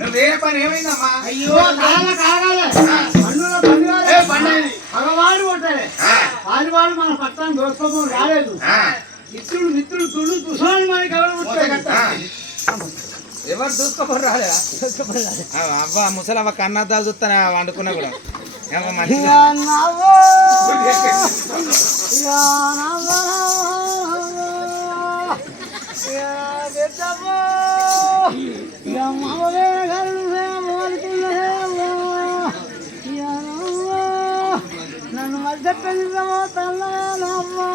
నువ్వే పని ఏమైందమ్మా? అయ్యో మగవాడు కొట్టాలి ఆదివాడు మన పట్టాన్ని దోసుకోవడం రాలేదు. మిత్రుడు మిత్రుడు తుడు తుసాలు మనకి ఎవరు దూసుకోపోరు రాలేదా? అవ్వ ముసలవ్వ కన్నద్దాలు చూస్తానే వండుకున్నా కూడా నన్ను మధ్య పెళ్ళిమో తల్లమ్మా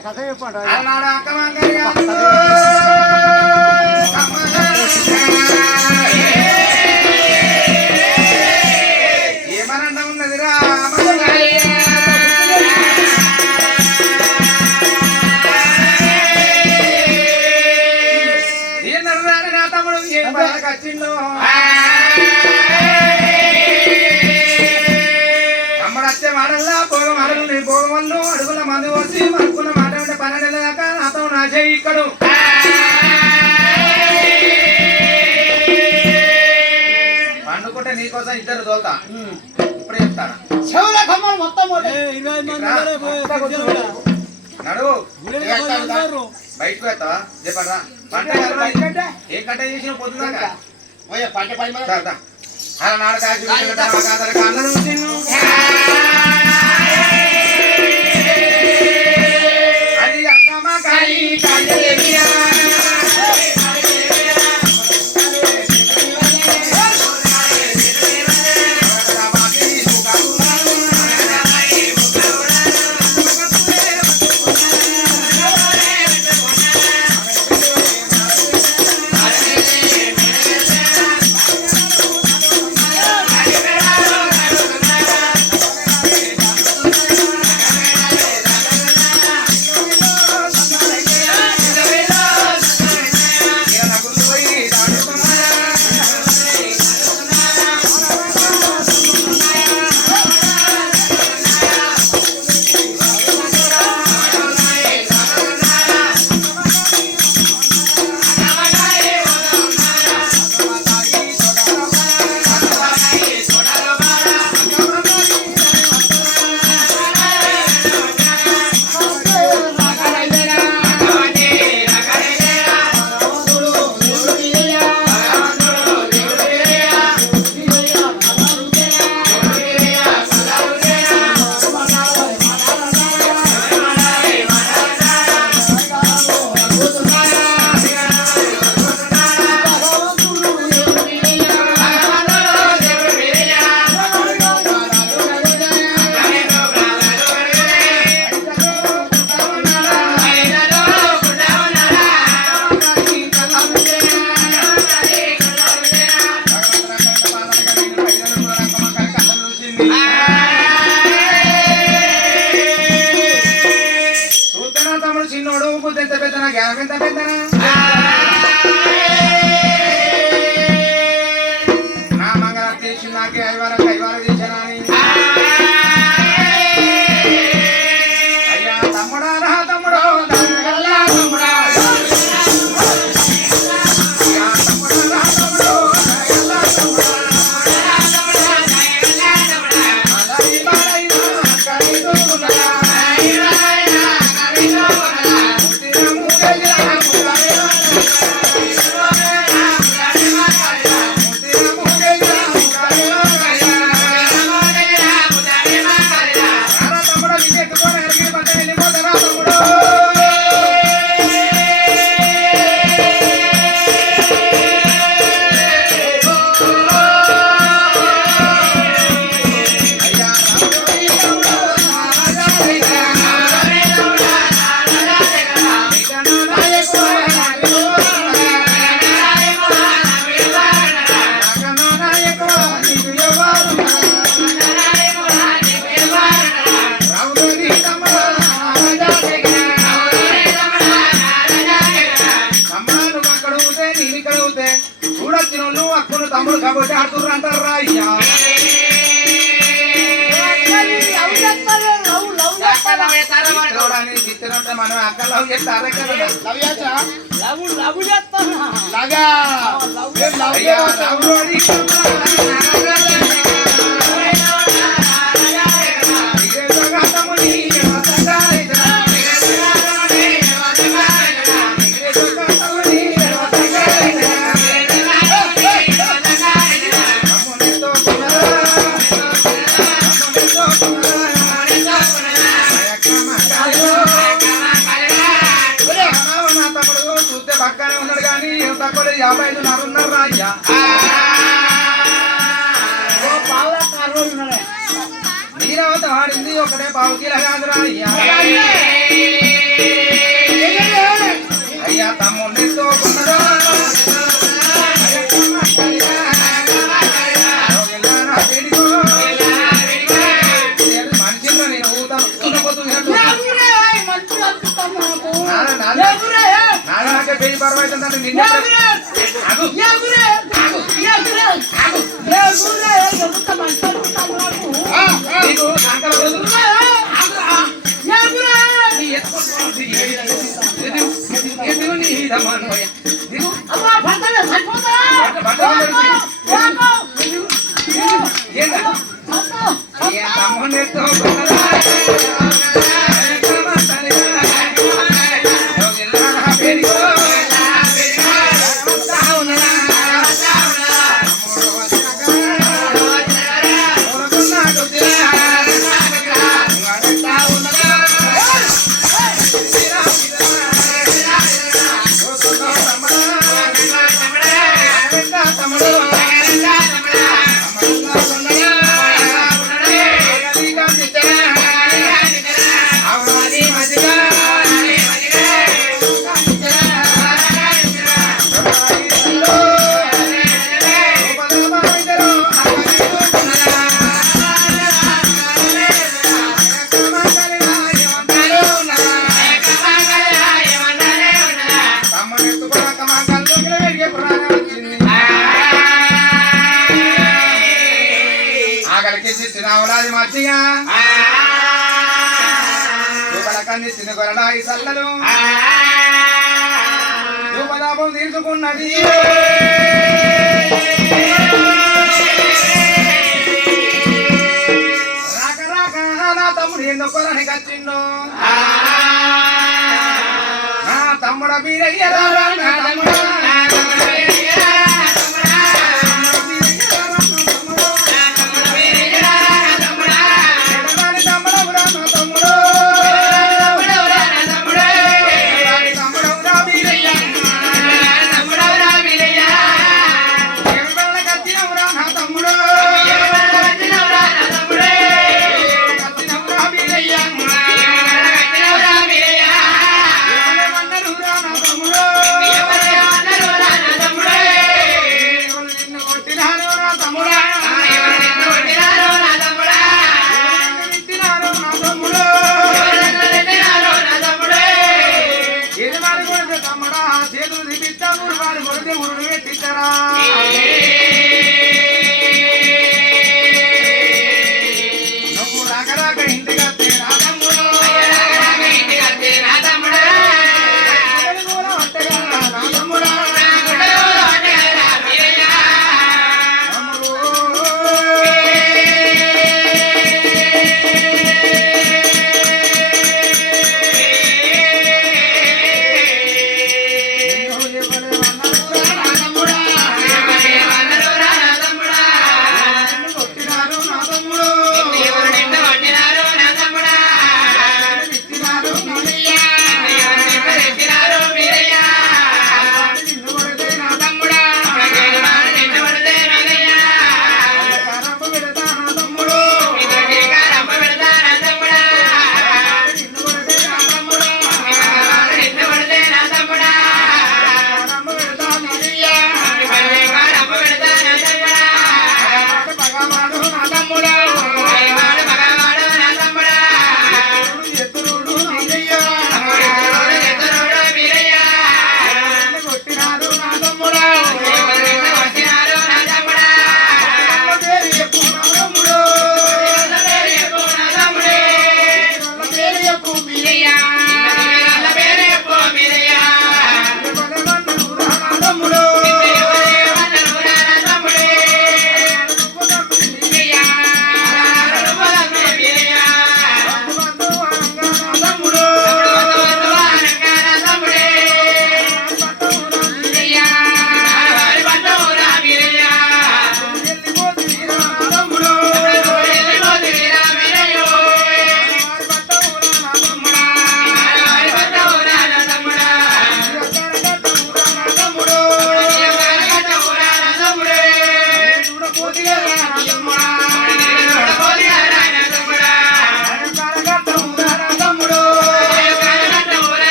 కథ చెప్పండి. ఏమనంట ఉన్నదిరా నా తమ్ముడు ఏం వచ్చిండు తమ్ముడు వచ్చే వాడల్లా మరలు నీ పోగవల్లు అడుగుల మంది వచ్చి మనకున్న మాట ఉంటే 12 దాకా నాతో నా చేయి ఇక్కడు పండుకుంటే నీకోసం ఇద్దరు తోలుతా ఇప్పుడే చెప్తాను చెవుల కమ్మలు మొత్తం నడువు బయటకు వెళ్తావా చెప్పరా పంట ఏ కట్ట చేసిన పొద్దుదాకా పంట పని అలా నాడకాయ అది అక్కమ్మ కాయి చిన్నోడు బుద్ధి ఎంత పెద్దనా జ్ఞానం ఎంత పెద్దనా నా మంగళ తీసి నాకే కైవార తీసానా అయ్యా తమ్ముడా రా తమ్ముడు తమ్ముడా చూడొచ్చిన అక్కును తమ్ముడు కాబట్టి ఆడుతుర్రు అంటారా అయ్యా చిత్రంటే మనం అక్క లవ్ చేస్తారా పక్కనే ఉన్నాడు కానీ తక్కువ 55 నరున్నారు అయ్యా నీరవత వాడింది ఒకటే పావుకీల కాదురా అయ్యా అయ్యా తమ్ముడితో మనిషిలో నేను ఊతాను నాకే పెళ్లి పర్వాయితుందంటే నిన్న నీకు తినవలాది మచ్చిగా కన్ని తిన కొరడాయి సల్లలు రూపదాపం తీసుకున్నది రాక రాక నా తమ్ముడు ఎందుకు కొరని కచ్చిండు నా తమ్ముడ బీరయ్య నా తమ్ముడు ఎవరు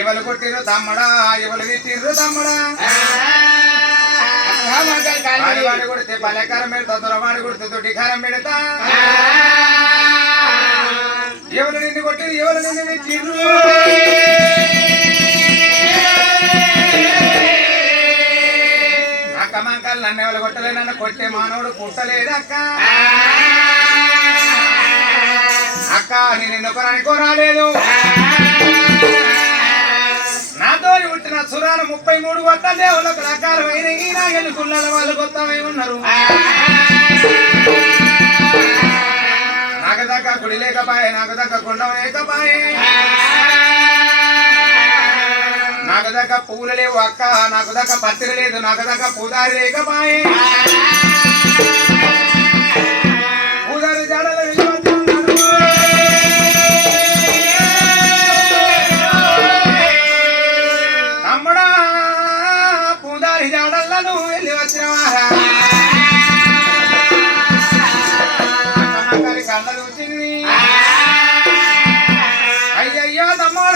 ఎవరు కొట్టిరు తమ్ముడా ఎవరు తిట్టిర్రు తమ్ముడా వాడి కొడితే పల్లెకారం పెడతా దొరవాడి కొడితే దొడ్డికారం పెడతా ఎవరు నిన్ను కొట్టిరు ఎవరు నిన్ను తిట్టిర్రు అక్క మంకలు నన్ను ఎవరు కొట్టలే నన్ను కొట్టే మానవుడు పుట్టలేదక్క అక్క నేను ఎందుకు అనుకోరాలేదు నాతో పుట్టిన సురాలు 33 కొత్త దేవుళ్ళకు రకాలమైన ఈనాగలు కుళ్ళ వాళ్ళు కొత్తమై ఉన్నారు నాకు దక్క కుడి లేకపాయే నాకు దక్క కుండం లేకపాయే నాకు దక్క పూలు లేవు అక్క నాకు దక్క పత్తిరి లేదు నాకు దక్క పూదారి లేకపాయే పూదారి జడలు అయ్యయ్యో తమ్ముడ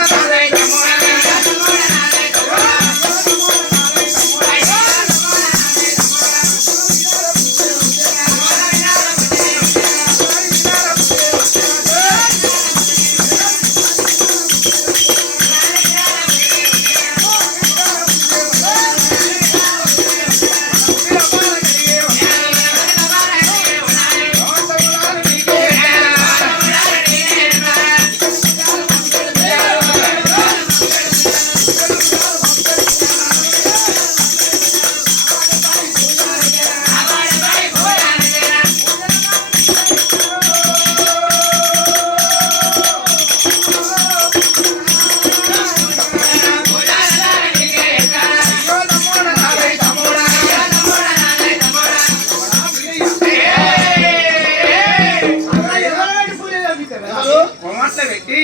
పెట్టి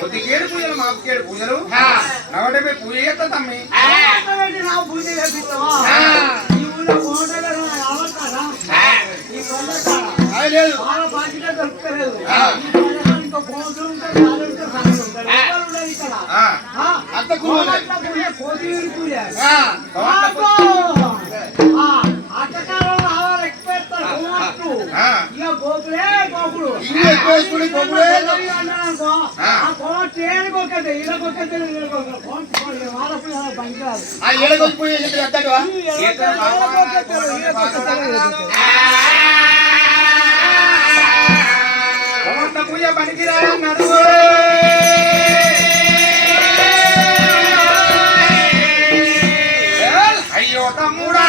కొద్దికేడు పూజలు మాపుకేడు పూజలు నవడమే పూజ చేస్తా తమ్మి పూజ పూజ పనికిరాడు అయ్యో తమ్ముడా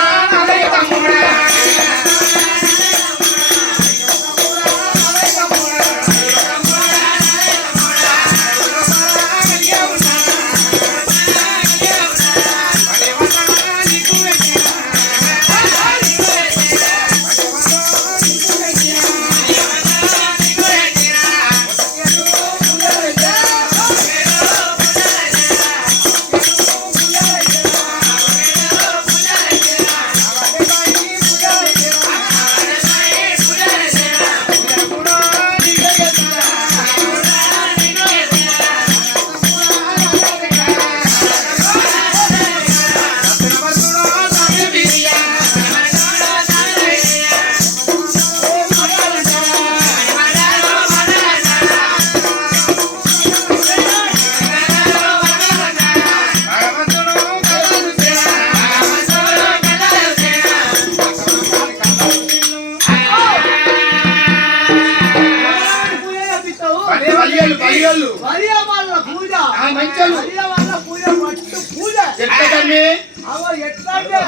పూజలు మహిళ వాళ్ళ పూజ పట్టు పూజ ఎట్లా తమ్మి అవో ఎట్లా అంటే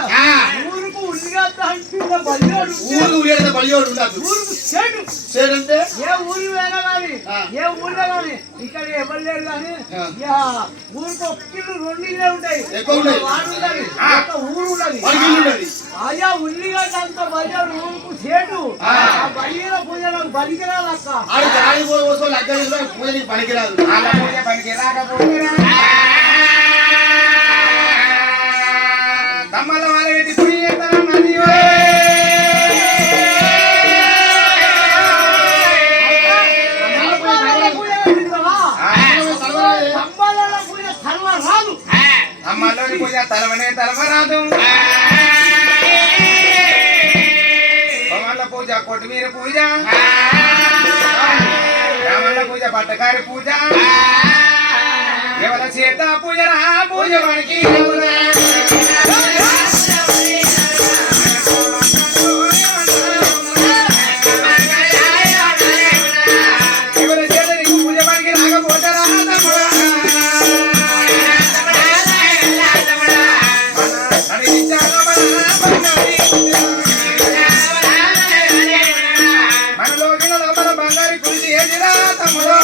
ఊరుకు ఉల్లిగడ్డ అంటే బలియోడు ఊరు ఊరేద బలియోడు ఉండదు ఊరుకు చెడు చేడంటే ఏ ఊరు వేనా కానీ ఏ ఊళ్ళో కానీ ఇక్కడ ఎవరు లేరు కానీ ఊరికి ఒక్కళ్ళు రెండు ఇళ్ళే ఉంటాయి ఎక్కువ ఉన్నాయి. వాడు ఉన్నది ఒక ఊరు ఉన్నది మనకి ఉండదు అయ్యా ఉల్లిగడ్డ అంత బలియోడు ఊరుకు చెడు ఆ బలిగిన పూజ నాకు బలికిరాదు అక్క ఆడి గాడి పోసో లగ్గ పూజకి పనికిరాదు వాళ్ళ పూజ పనికి రాకపోతే తమ్మల వాళ్ళ పెట్టి పూజ చేస్తాను నదియో అమ్మలోని పూజ తలవనే తలవరాదు భగవాన్ల పూజ కొట్టుమీర పూజ రామన్న పూజ పట్టకారి పూజ ఎవరి చేత పూజ రా పూజ వాడికి ఎవరి చేత నీకు పూజ వాడికి రాకపోతారా మనలో మన బంగారి కులిసి ఏదిరా తమ్ముడు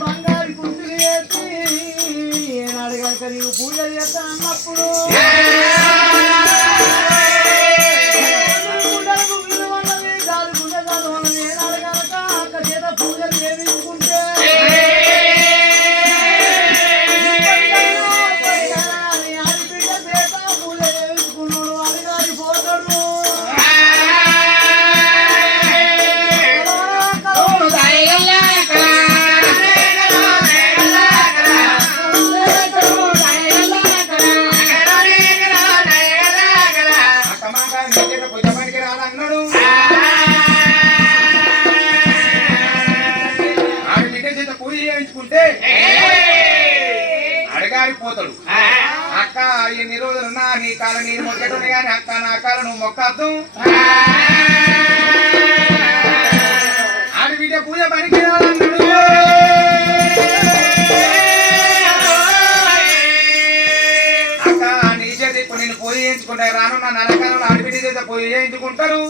బంగారు కుంటులు వేసి ఏనాడు కనుక నీవు పూజలు చేస్తాను అన్నప్పుడు గుండెలకు విలువన్నది కాదు గుండె కాదు అన్నది ఏనాడు కనుక అక్క చేత పూజలు చేయించుకుంటే ఆడిబిడ్డ చేత పూజ చేయించుకున్నాడు అడిగారి పోతాడు రాదన్నాడు ఆడి బిడ్డ చేత పూజ చేయించుకుంటే అడగారిపోతాడు అక్క ఎన్ని రోజులున్నా నీ కాల నేను మొక్కటోనే కానీ అక్క నా కాల నువ్వు మొక్కద్దు ఆడి బిడ్డ పూజ పనికి రాదన్నాడు అక్క నీ చేత ఇప్పుడు నేను పూజ చేయించుకుంటా రానున్న నరకాలంలో ఆడిబిడ్డ చేత పూజ చేయించుకుంటారు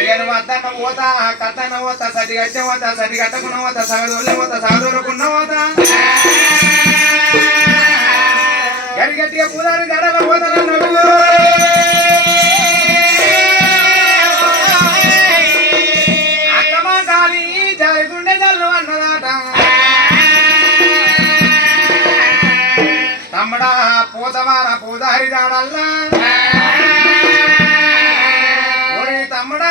నేను వద్దన్న పోతా కత్తన్న పోతా సది గట్ట పోతా సది కట్టకున్న పోతా సగదోళ్ళ పోతా సగదోరకున్న పోతా గట్టిగా పూజారి గడల పోతానన్నాడు అక్కమ్మ కాలి జరుగుండే జల్లు అన్నదాట తమ్ముడా పోతవార పూజారి జాడల్లా ఓరి తమ్ముడా